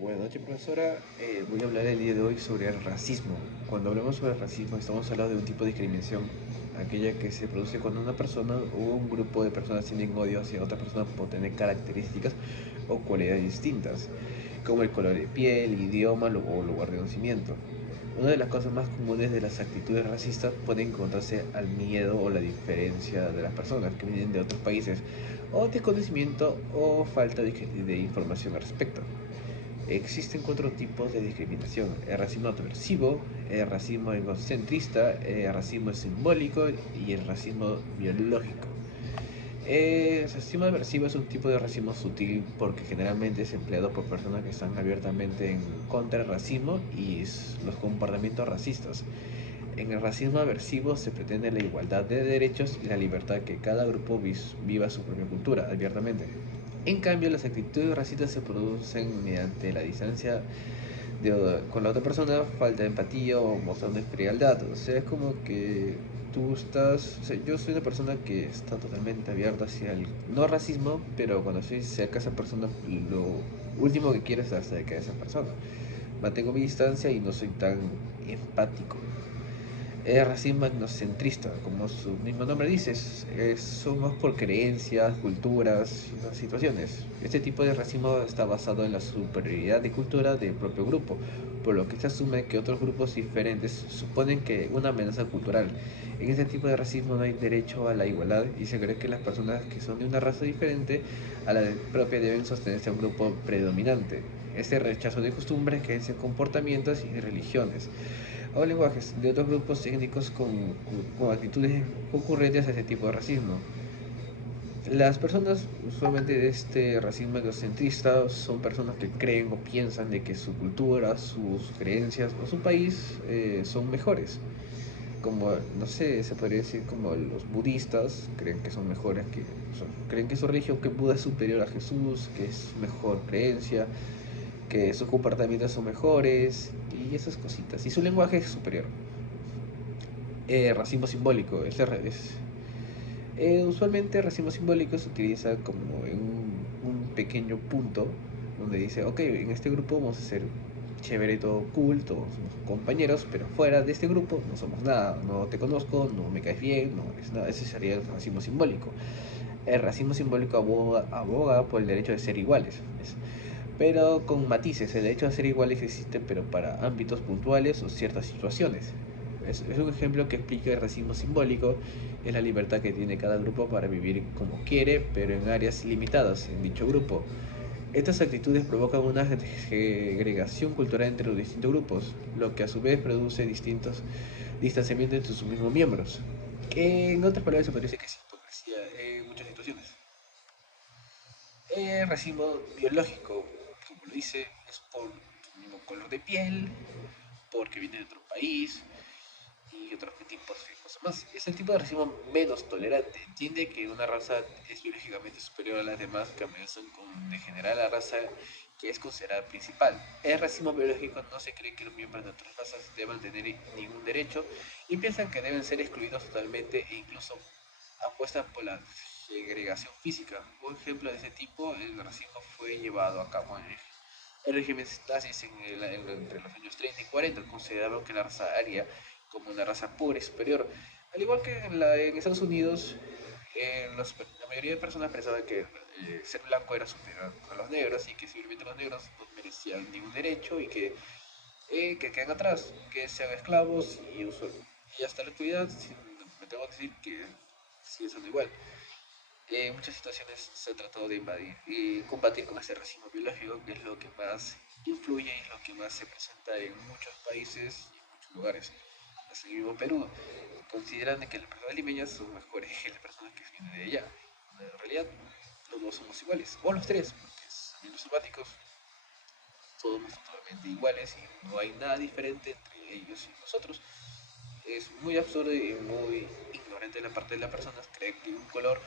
Buenas noches, profesora. Voy a hablar el día de hoy sobre el racismo. Cuando hablamos sobre el racismo, estamos hablando de un tipo de discriminación, aquella que se produce cuando una persona o un grupo de personas tienen odio hacia otra persona por tener características o cualidades distintas, como el color de piel, idioma o lugar de nacimiento. Una de las cosas más comunes de las actitudes racistas puede encontrarse al miedo o la diferencia de las personas que vienen de otros países, o desconocimiento o falta de información al respecto. Existen cuatro tipos de discriminación: el racismo aversivo, el racismo egocentrista, el racismo simbólico y el racismo biológico. El racismo aversivo es un tipo de racismo sutil porque generalmente es empleado por personas que están abiertamente en contra del racismo y los comportamientos racistas. En el racismo aversivo se pretende la igualdad de derechos y la libertad que cada grupo viva su propia cultura abiertamente. En cambio, las actitudes racistas se producen mediante la distancia con la otra persona, falta de empatía o mostrando frialdad. O sea, es como que tú estás. O sea, yo soy una persona que está totalmente abierta hacia el no racismo, pero cuando estoy cerca de esa persona, lo último que quiero es estar cerca de esa persona. Mantengo mi distancia y no soy tan empático. Es racismo etnocentrista, como su mismo nombre dice, somos por creencias, culturas, ¿no?, situaciones. Este tipo de racismo está basado en la superioridad de cultura del propio grupo, por lo que se asume que otros grupos diferentes suponen que una amenaza cultural. En este tipo de racismo no hay derecho a la igualdad y se cree que las personas que son de una raza diferente a la propia deben sostenerse a un grupo predominante. Este rechazo de costumbres, creencias, comportamientos y religiones o lenguajes de otros grupos étnicos con actitudes concurrentes a ese tipo de racismo. Las personas usualmente de este racismo egocentrista son personas que creen o piensan de que su cultura, sus creencias o su país son mejores. Como, no sé, se podría decir como los budistas creen que son mejores creen que su religión, que Buda es superior a Jesús, que es su mejor creencia, que sus comportamientos son mejores y esas cositas. Y su lenguaje es superior. Racismo simbólico. Usualmente el racismo simbólico se utiliza como en un pequeño punto donde dice, ok, en este grupo vamos a ser chévere, todo cool, todos somos compañeros, pero fuera de este grupo no somos nada, no te conozco, no me caes bien, no es nada. Ese sería el racismo simbólico. El racismo simbólico aboga por el derecho de ser iguales, ¿ves? Pero con matices. El derecho a ser iguales existe, pero para ámbitos puntuales o ciertas situaciones. Es un ejemplo que explica el racismo simbólico. Es la libertad que tiene cada grupo para vivir como quiere, pero en áreas limitadas en dicho grupo. Estas actitudes provocan una segregación cultural entre los distintos grupos, lo que a su vez produce distintos distanciamientos entre sus mismos miembros. Que en otras palabras se podría decir que es hipocresía en muchas situaciones. Racismo biológico, como lo dice, es por tu mismo color de piel, porque viene de otro país y otros tipos de cosas más. Es el tipo de racismo menos tolerante. Entiende que una raza es biológicamente superior a las demás que amenazan con degenerar a la raza que es considerada principal. El racismo biológico no se cree que los miembros de otras razas deban tener ningún derecho y piensan que deben ser excluidos totalmente e incluso apuestan por la segregación física. Un ejemplo de ese tipo, el racismo fue llevado a cabo en el régimen nazis entre los años 30 y 40. Consideraban que la raza aria como una raza pura y superior. Al igual que en Estados Unidos, la mayoría de personas pensaban que ser blanco era superior a los negros y que simplemente los negros no merecían ningún derecho y que queden atrás, que sean esclavos y hasta la actualidad me tengo que decir que sigue siendo igual. En muchas situaciones se ha tratado de invadir y combatir con este racismo biológico, que es lo que más influye y es lo que más se presenta en muchos países y en muchos lugares. Así mismo Perú, consideran que las personas limeñas son mejores que las personas que vienen de allá. En realidad, los dos somos iguales, o los tres, porque también los selváticos somos totalmente iguales y no hay nada diferente entre ellos y nosotros. Es muy absurdo y muy ignorante de la parte de las personas creer que un color,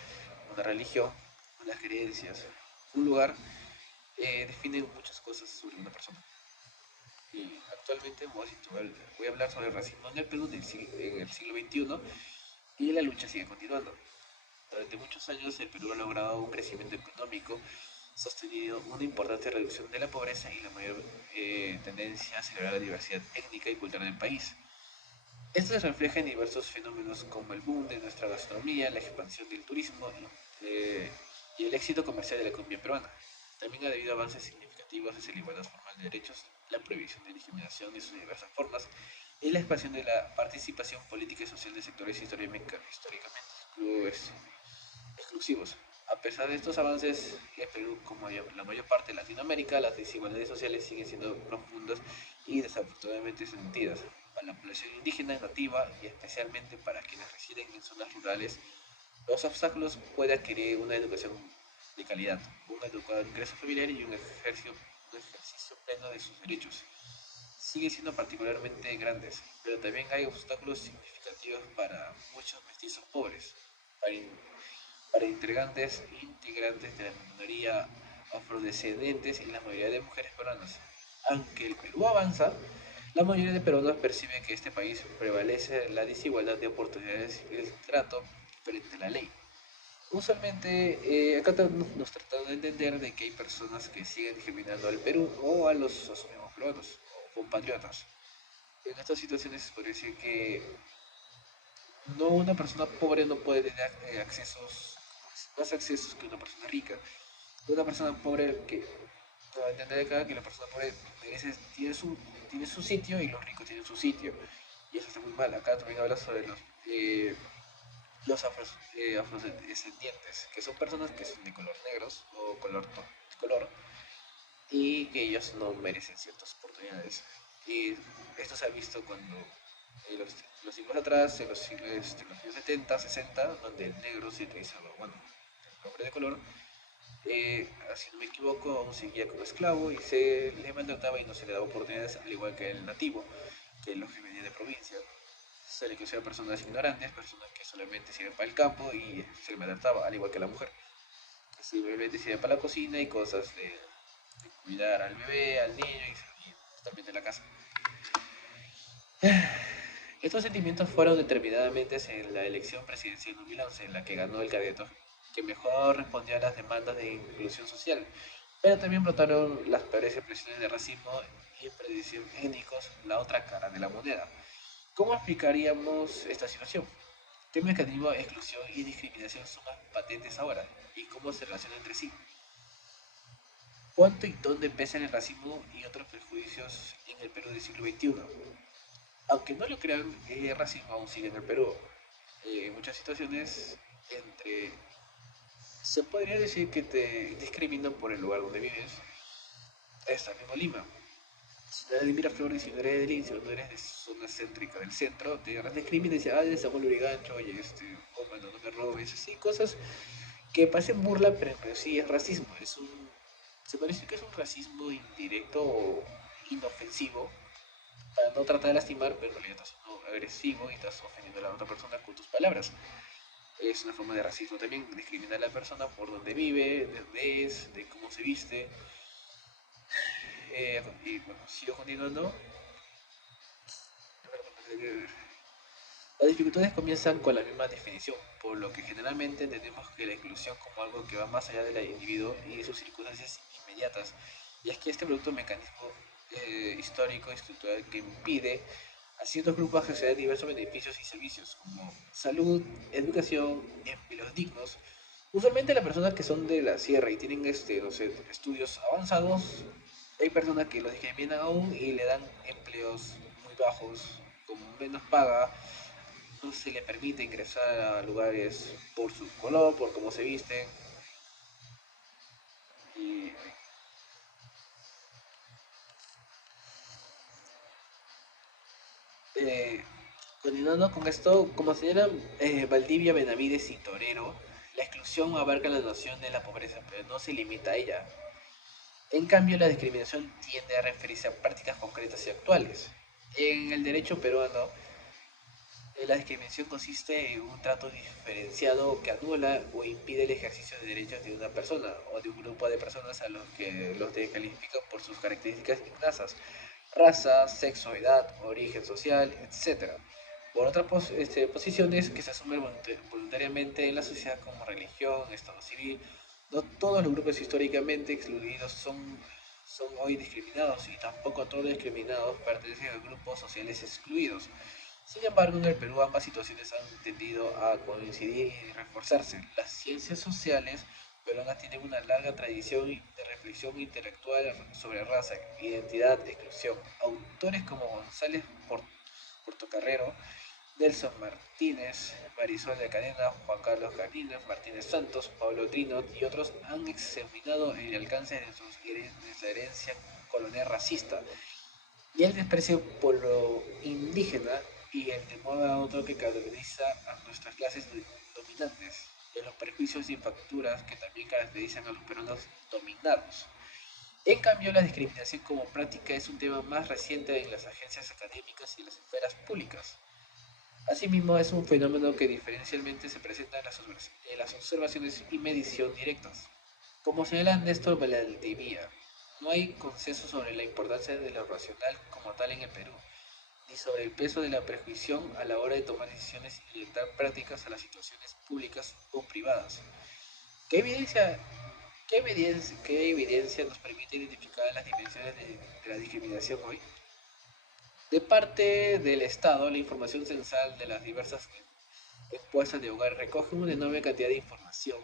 una religión, unas creencias, un lugar definen muchas cosas sobre una persona. Y actualmente voy a hablar sobre el racismo en el Perú en el siglo XXI y la lucha sigue continuando. Durante muchos años el Perú ha logrado un crecimiento económico sostenido una importante reducción de la pobreza y la mayor tendencia a celebrar la diversidad étnica y cultural del país. Esto se refleja en diversos fenómenos como el boom de nuestra gastronomía, la expansión del turismo y el éxito comercial de la economía peruana. También ha debido a avances significativos hacia la igualdad formal de derechos, la prohibición de discriminación de sus diversas formas y la expansión de la participación política y social de sectores históricamente exclusivos. A pesar de estos avances, en Perú, como la mayor parte de Latinoamérica, las desigualdades sociales siguen siendo profundas y desafortunadamente sentidas. Para la población indígena, nativa y especialmente para quienes residen en zonas rurales, los obstáculos pueden adquirir una educación de calidad, un adecuado ingreso familiar y un ejercicio pleno de sus derechos. Siguen siendo particularmente grandes, pero también hay obstáculos significativos para muchos mestizos pobres, para integrantes de la minoría afrodescendientes y la mayoría de mujeres peruanas. Aunque el Perú avanza, la mayoría de peruanos percibe que este país prevalece la desigualdad de oportunidades y el trato frente a la ley. Usualmente acá nos tratamos de entender de que hay personas que siguen discriminando al Perú o a sus mismos peruanos o compatriotas. En estas situaciones se podría decir que no, una persona pobre no puede tener accesos, más accesos que una persona rica. Una persona pobre que no va a entender acá que la persona pobre tiene su sitio y los ricos tienen su sitio. Y eso está muy mal. Acá también habla sobre los afrodescendientes, que son personas que son de color negros o color y que ellos no merecen ciertas oportunidades. Y esto se ha visto cuando los siglos atrás, en los años 70, 60, donde el negro se utilizaba, bueno, el hombre de color, si no me equivoco, aún seguía como esclavo y se le maltrataba y no se le daba oportunidades, al igual que el nativo, que es lo que venía de provincia. Se le considera personas ignorantes, personas que solamente sirven para el campo y se le maltrataba, al igual que la mujer, que simplemente sirve para la cocina y cosas de cuidar al bebé, al niño y también de la casa. Estos sentimientos fueron determinantes en la elección presidencial 2011, en la que ganó el candidato que mejor respondía a las demandas de inclusión social, pero también brotaron las peores expresiones de racismo y prejuicios étnicos, la otra cara de la moneda. ¿Cómo explicaríamos esta situación? ¿Qué mecanismos de exclusión y discriminación son más patentes ahora? ¿Y cómo se relacionan entre sí? ¿Cuánto y dónde pesan el racismo y otros prejuicios en el Perú del siglo XXI? Aunque no lo crean, el racismo aún sigue en el Perú. En muchas situaciones, entre, se podría decir que te discriminan por el lugar donde vives. Está mismo Lima. Si no eres de Miraflores, si no eres de Lima, si no eres de zona céntrica del centro, te discriminan y dicen, ah, eres Samuel Urigancho, oye, oh, bueno, no me robes, así, cosas que parecen burla, pero sí es racismo. Se puede decir que es un racismo indirecto o inofensivo, para no tratar de lastimar, pero en realidad estás siendo agresivo y estás ofendiendo a la otra persona con tus palabras. Es una forma de racismo también, discriminar a la persona por donde vive, de dónde es, de cómo se viste. Y bueno, sigo continuando. Las dificultades comienzan con la misma definición, por lo que generalmente entendemos que la inclusión como algo que va más allá del individuo y sus circunstancias inmediatas. Y es que este producto mecanismo histórico y estructural que impide a ciertos grupos acceder a diversos beneficios y servicios como salud, educación, empleos dignos. Usualmente las personas que son de la sierra y tienen no sé, estudios avanzados, hay personas que los discriminan aún y le dan empleos muy bajos, con menos paga, no se le permite ingresar a lugares por su color, por cómo se visten. Y eh, continuando con esto, como señalan Valdivia, Benavides y Torero, la exclusión abarca la noción de la pobreza, pero no se limita a ella. En cambio, la discriminación tiende a referirse a prácticas concretas y actuales. En el derecho peruano, la discriminación consiste en un trato diferenciado que anula o impide el ejercicio de derechos de una persona o de un grupo de personas a los que los descalifican por sus características ignadas, raza, sexo, edad, origen social, etc. Por otras posiciones que se asumen voluntariamente en la sociedad como religión, estado civil No todos los grupos históricamente excluidos son hoy discriminados y tampoco todos los discriminados pertenecen a grupos sociales excluidos. Sin embargo, en el Perú ambas situaciones han tendido a coincidir y reforzarse. Las ciencias sociales peruanas tienen una larga tradición de reflexión intelectual sobre raza, identidad, exclusión. Autores como González Portocarrero, Nelson Martínez, Marisol de Cadena, Juan Carlos Caniles, Martínez Santos, Pablo Trinot y otros han examinado el alcance de la herencia colonial racista y el desprecio por lo indígena y el temor a otro que caracteriza a nuestras clases dominantes, de los prejuicios y facturas que también caracterizan a los peruanos dominados. En cambio, la discriminación como práctica es un tema más reciente en las agencias académicas y en las esferas públicas. Asimismo, es un fenómeno que diferencialmente se presenta en las observaciones y medición directas. Como señala Néstor Valdivia, no hay consenso sobre la importancia de lo racional como tal en el Perú, ni sobre el peso de la prejuición a la hora de tomar decisiones y orientar prácticas a las situaciones públicas o privadas. ¿Qué evidencia, qué evidencia nos permite identificar las dimensiones de la discriminación hoy? De parte del Estado, la información censal de las diversas encuestas de hogar recoge una enorme cantidad de información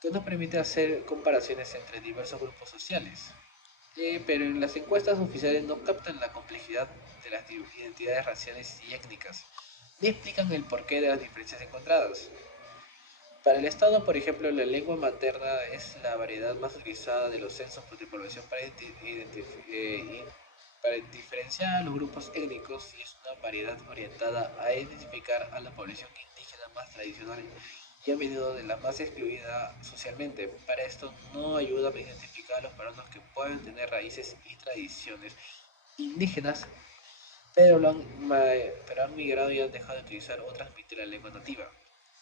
que nos permite hacer comparaciones entre diversos grupos sociales. Pero en las encuestas oficiales no captan la complejidad de las identidades raciales y étnicas, ni explican el porqué de las diferencias encontradas. Para el Estado, por ejemplo, la lengua materna es la variedad más utilizada de los censos de población para diferenciar a los grupos étnicos y es una variedad orientada a identificar a la población indígena más tradicional y a menudo de la más excluida socialmente. Para esto no ayuda a identificar a los peruanos que pueden tener raíces y tradiciones indígenas, pero han migrado y han dejado de utilizar o transmitir la lengua nativa.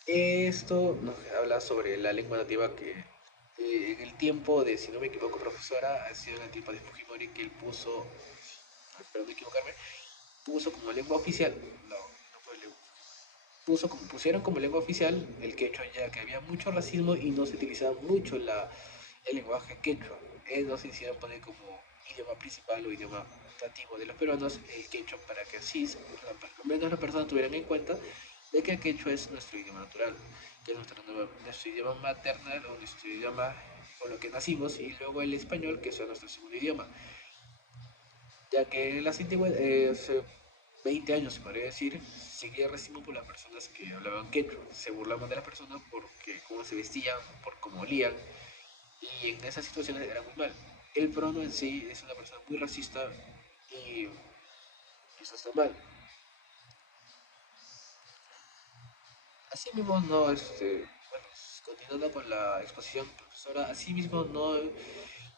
Esto nos habla sobre la lengua nativa que en el tiempo de, si no me equivoco, profesora, ha sido en el tiempo de Fujimori que él puso, espero no equivocarme, puso como lengua oficial, no fue lengua, pusieron como lengua oficial el quechua, ya que había mucho racismo y no se utilizaba mucho el lenguaje quechua. No se hicieron poner como idioma principal o idioma nativo de los peruanos el quechua para que así, por lo menos las personas tuvieran en cuenta de que el quechua es nuestro idioma natural, que es nuestro idioma maternal o nuestro idioma con lo que nacimos, y luego el español, que es nuestro segundo idioma, ya que en las hace 20 años se podría decir, seguía racismo por las personas que hablaban quechua, se burlaban de las personas porque cómo se vestían, por cómo olían, y en esas situaciones era muy mal. El peruano en sí es una persona muy racista y eso está mal. Asimismo, no, bueno, continuando con la exposición, profesora, asimismo no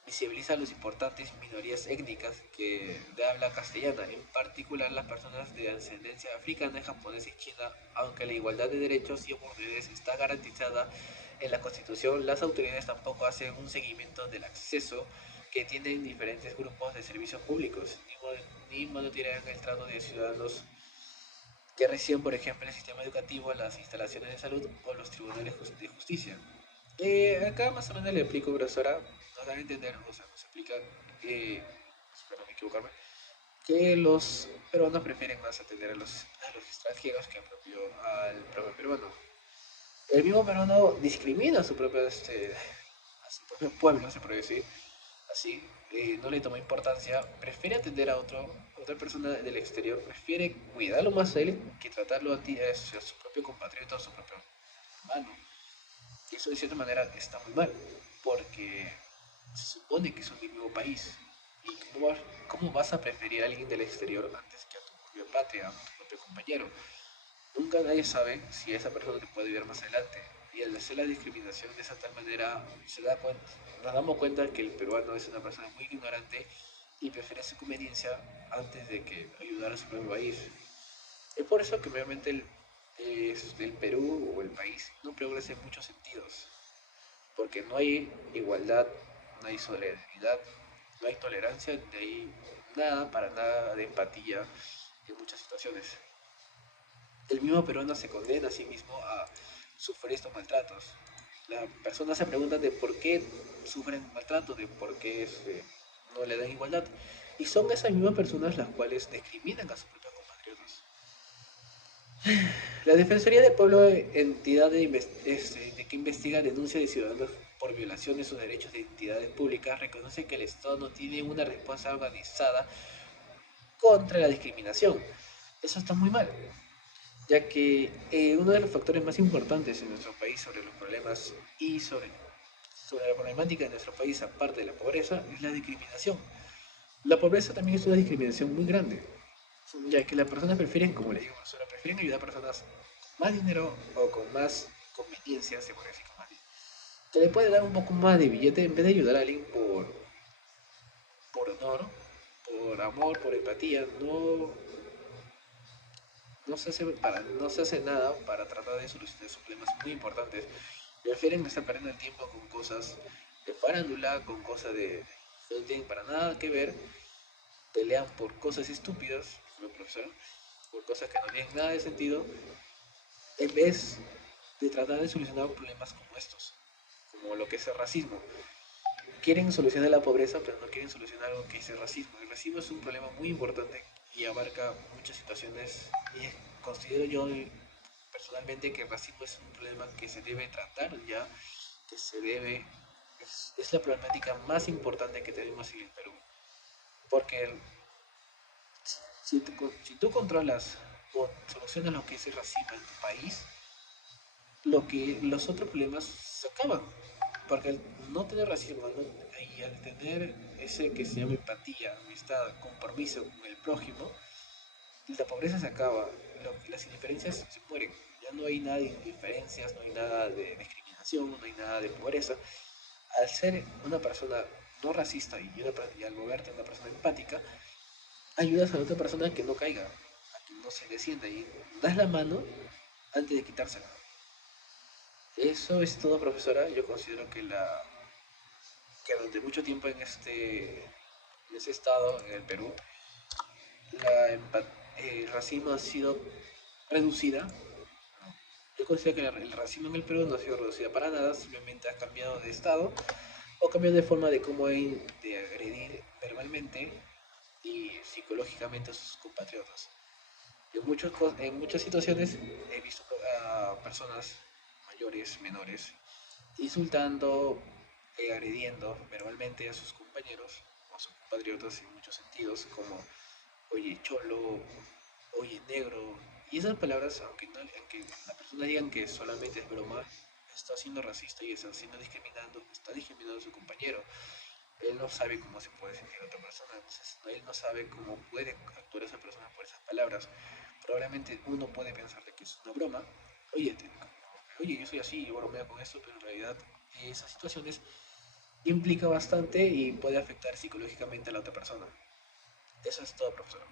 visibiliza las importantes minorías étnicas que de habla castellana, en particular las personas de ascendencia africana, japonesa y china, aunque la igualdad de derechos y oportunidades está garantizada en la Constitución, las autoridades tampoco hacen un seguimiento del acceso que tienen diferentes grupos de servicios públicos, ni monitorean el trato de ciudadanos que reciben, por ejemplo, el sistema educativo, las instalaciones de salud o los tribunales de justicia. Acá más o menos le explico, profesora, nos da a entender, o sea, nos explica, espero no equivocarme, que los peruanos prefieren más atender a los extranjeros que al propio peruano. El mismo peruano discrimina a su propio pueblo, se puede decir, así, no le toma importancia, prefiere atender a otra persona del exterior, prefiere cuidarlo más a él que tratarlo a su propio compatriota o a su propio hermano. Y eso de cierta manera está muy mal, porque se supone que son del mismo país. ¿Y cómo vas a preferir a alguien del exterior antes que a tu propia patria, a tu propio compañero? Nunca nadie sabe si esa persona te puede ayudar más adelante. Y al hacer la discriminación de esa tal manera, nos damos cuenta que el peruano es una persona muy ignorante y prefiere su conveniencia antes de que ayudar a su propio país. Es por eso que realmente el Perú o el país no progresa en muchos sentidos, porque no hay igualdad, no hay solidaridad, no hay tolerancia, no hay nada para nada de empatía en muchas situaciones. El mismo peruano se condena a sí mismo a sufrir estos maltratos. La persona se pregunta de por qué sufren maltrato, de por qué no le dan igualdad. Y son esas mismas personas las cuales discriminan a sus propios compatriotas. La Defensoría del Pueblo, entidad de que investiga denuncias de ciudadanos por violación de sus derechos de entidades públicas, reconoce que el Estado no tiene una respuesta organizada contra la discriminación. Eso está muy mal, ya que uno de los factores más importantes en nuestro país sobre los problemas y sobre la problemática de nuestro país, aparte de la pobreza, es la discriminación. La pobreza también es una discriminación muy grande, ya que las personas prefieren, como le digo, prefieren ayudar a personas con más dinero o con más conveniencia, se puede decir, con más dinero, que le puede dar un poco más de billete en vez de ayudar a alguien por honor, por amor, por empatía. No se hace nada para tratar de solucionar esos problemas muy importantes. Prefieren estar perdiendo el tiempo con cosas de farándula, con cosas que no tienen para nada que ver, pelean por cosas estúpidas, como profesor, por cosas que no tienen nada de sentido, en vez de tratar de solucionar problemas como estos, como lo que es el racismo. Quieren solucionar la pobreza, pero no quieren solucionar lo que es el racismo. El racismo es un problema muy importante y abarca muchas situaciones y considero yo personalmente que el racismo es un problema que se debe tratar ya, que se debe, es la problemática más importante que tenemos en el Perú. Porque si tú controlas o solucionas lo que es el racismo en tu país, lo que los otros problemas se acaban. Porque al no tener racismo y al tener ese que se llama empatía, amistad, compromiso con el prójimo, la pobreza se acaba, las indiferencias se mueren. Ya no hay nada de indiferencias, no hay nada de discriminación, no hay nada de pobreza. Al ser una persona no racista y al moverte una persona empática, ayudas a la otra persona a que no caiga, a que no se descienda y das la mano antes de quitársela. Eso es todo, profesora. Yo considero que durante mucho tiempo en ese estado, en el Perú, el racismo ha sido reducida. Yo considero que el racismo en el Perú no ha sido reducida para nada, simplemente ha cambiado de estado o cambiado de forma de cómo hay de agredir verbalmente y psicológicamente a sus compatriotas. En muchas situaciones he visto a personas mayores, menores, insultando, agrediendo verbalmente a sus compañeros o a sus compatriotas en muchos sentidos, como oye cholo, oye negro. Y esas palabras, aunque la persona digan que solamente es broma, está siendo racista y está discriminando a su compañero. Él no sabe cómo se puede sentir otra persona, entonces él no sabe cómo puede actuar esa persona por esas palabras. Probablemente uno puede pensar de que es una broma, oye, oye, yo soy así, yo bromeo con esto, pero en realidad esas situaciones implica bastante y puede afectar psicológicamente a la otra persona. Eso es todo, profesor.